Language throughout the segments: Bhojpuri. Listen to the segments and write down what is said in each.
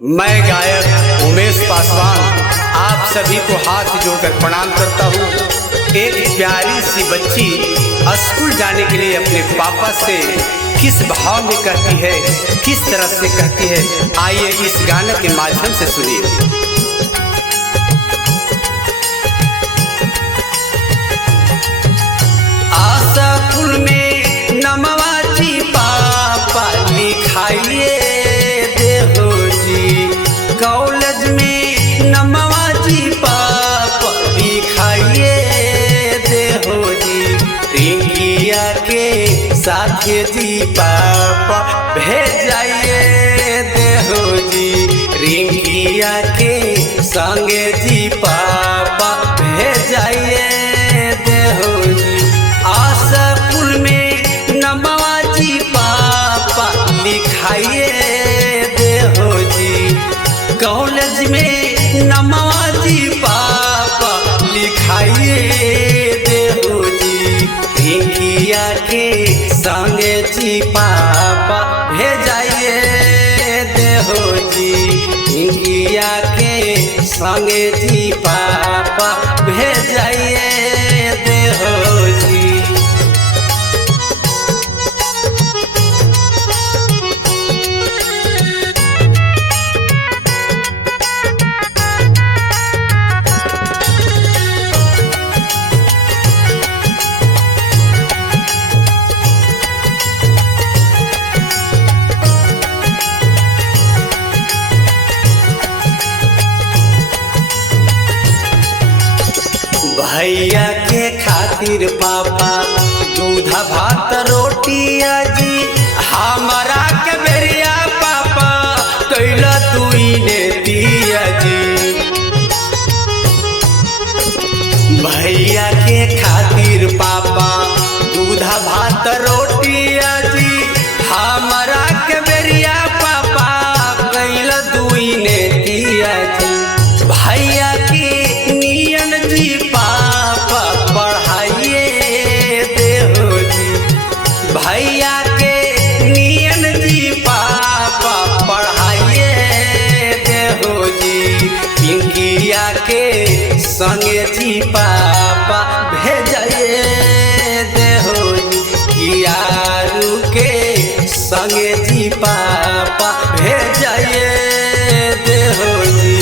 मैं गायक उमेश पासवान आप सभी को हाथ जोड़कर प्रणाम करता हूँ। एक प्यारी सी बच्ची स्कूल जाने के लिए अपने पापा से किस भाव में कहती है, किस तरह से कहती है, आइए इस गाने के माध्यम से सुनिए। स्कूल में नमवाजी पापा लिखाइए देहो जी, कॉलेज में नमवाजी पापा लिखाइए देहो जी, रिंकिया के साथ जी पापा भेजाइए देहो जी, रिंकिया के संगे जी पापा भेजाइए देहो जी। स्कूल में नमवाजी पापा लिखाइए देहो जी, कॉलेज में नमवाजी पापा लिखाइए देहो जी, रिंकिया के संगे जी पापा भेजाइए देहो जी, रिंकिया के संगे जी पापा भेजाइए देहो जी। भैया के खातिर पापा दूध भात रोटिया जी, हमारा के बेरिया पापा कैला तुई ने दिया जी। भैया के खातिर पापा दूध भात रोटिया जी, हमारा के बेरिया पापा कैला तुई ने दिया जी। भैया की नियन जी पापा पढ़ाइए देहो जी, भैया के नियन जी पापा पढ़ाइए देहो जी, पिंकिया के संगे जी पापा भेजाइए देहो जी, कियारू के संगे जी पापा भेजाइए देहो जी।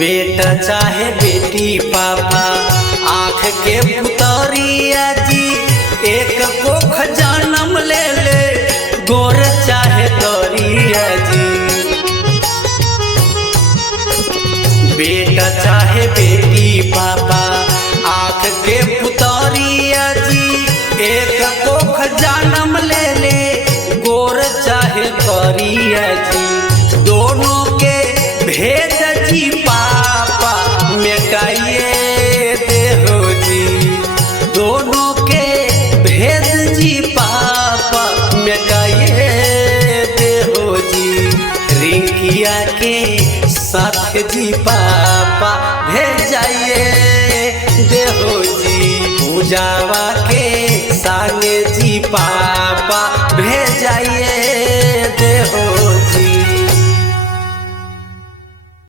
बेटा चाहे बेटी पापा आँख के पुतरिया जी, एक कोख जन्म ले ले गोर चाहे तोरिया जी। बेटा चाहे बेटी पापा आँख के पुतरिया जी, एक कोख जन्म ले ले गोर चाहे तोरिया जी। दोनों के भेद जी पापा मिटाइए देहो जी, दोनों के भेद जी पापा मिटाइए देहो जी, रिंकिया के साथ जी पापा भेजाइए देहो जी, पूजावा के संगे जी पापा